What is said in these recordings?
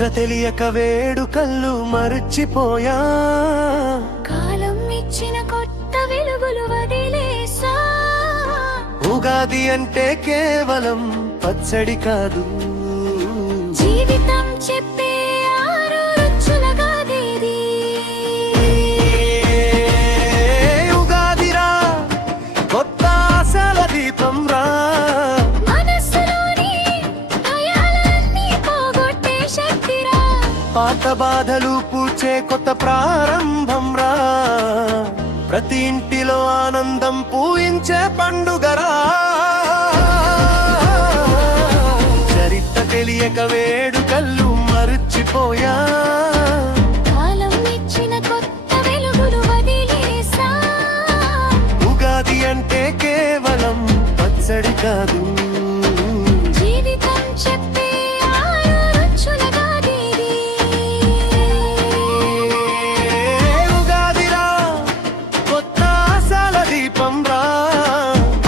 చరిత్ర తెలియక వేడుకళ్ళు మరచిపోయా, కాలం ఇచ్చిన కొత్త వెలుగులు వదిలేసా. ఉగాది అంటే కేవలం పచ్చడి కాదు, జీవితం చెప్పే ఆరు రుచుల గాథేది. ఉగాదిరా కొత్త ఆశల దీపం రా, మనస్సులోని భయాలన్నీ పోగొట్టే శక్తిరా. పాత బాధలు పూడ్చే కొత్త ప్రారంభం రా, ప్రతి ఇంటిలో ఆనందం పూయించే పండుగరా. చరిత్ర తెలియక వేడుకళ్ళు మరచిపోయా, కాలం ఇచ్చిన కొత్త వెలుగులు వదిలేసా. ఉగాది అంటే కేవలం పచ్చడి కాదు, జీవితం చెప్పే ఆరు రుచుల గాథేది. ఉగాదిరా కొత్త ఆశల దీపం రా,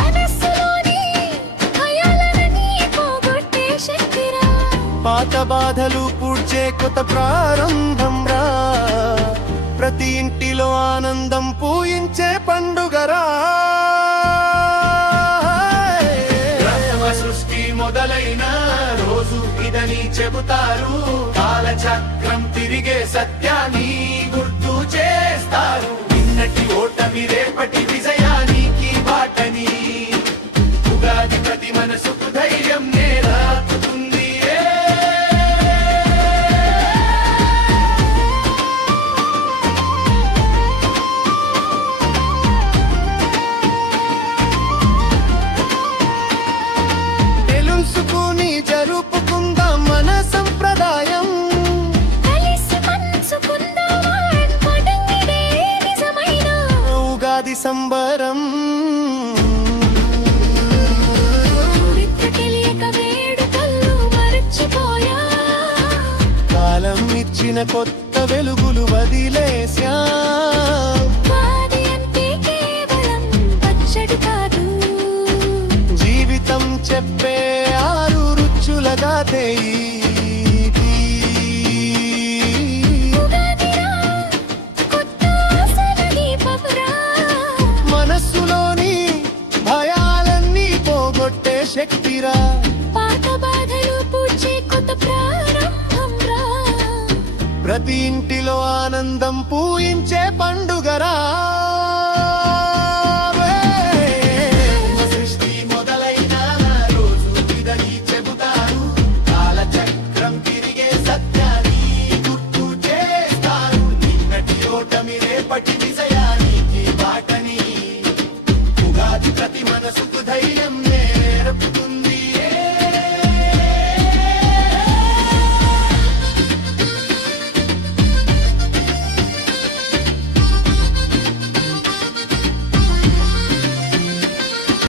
మనస్సులోని భయాలన్నీ పోగొట్టే శక్తిరా. పాత బాధలు పూడ్చే కొత్త ప్రారంభం రా, ప్రతి ఇంటిలో ఆనందం పూయించే పండుగరా. సృష్టి మొదలైన రోజు ఇదని చెబుతారు, కాలచక్రం తిరిగే సత్యాన్ని గుర్తు చేస్తారు. నిన్నటి ఓటమి రేపటి విజయానికి బాటని, ఉగాది ప్రతి మనసుకు ధైర్యం నేర్పుతుంది. తెలుసుకుని జరుపుకుందాం మన సంప్రదాయం, కలిసి పంచుకుందాం పండుగనే నిజమైన ఉగాది సంబరం. చరిత్ర తెలియక వేడుకళ్ళు మరచిపోయా, కాలం ఇచ్చిన కొత్త వెలుగులు వదిలేసా. ఉగాది అంటే కేవలం పచ్చడి కాదు, జీవితం చెప్పే ఆరు రుచుల గాథే ఇది. ఉగాదిరా కొత్త ఆశల దీపంరా. మనస్సులోని భయాలన్నీ పోగొట్టే శక్తిరా, పాత బాధలు పూడ్చే కొత్త ప్రారంభంరా. ప్రతి ఇంటిలో ఆనందం పూయించే పండుగరా. సృష్టి మొదలైన రోజు ఇదని చెబుతారు, కాలచక్రం తిరిగే సత్యాన్ని గుర్తు చేస్తారు. నిన్నటి ఓటమి రేపటి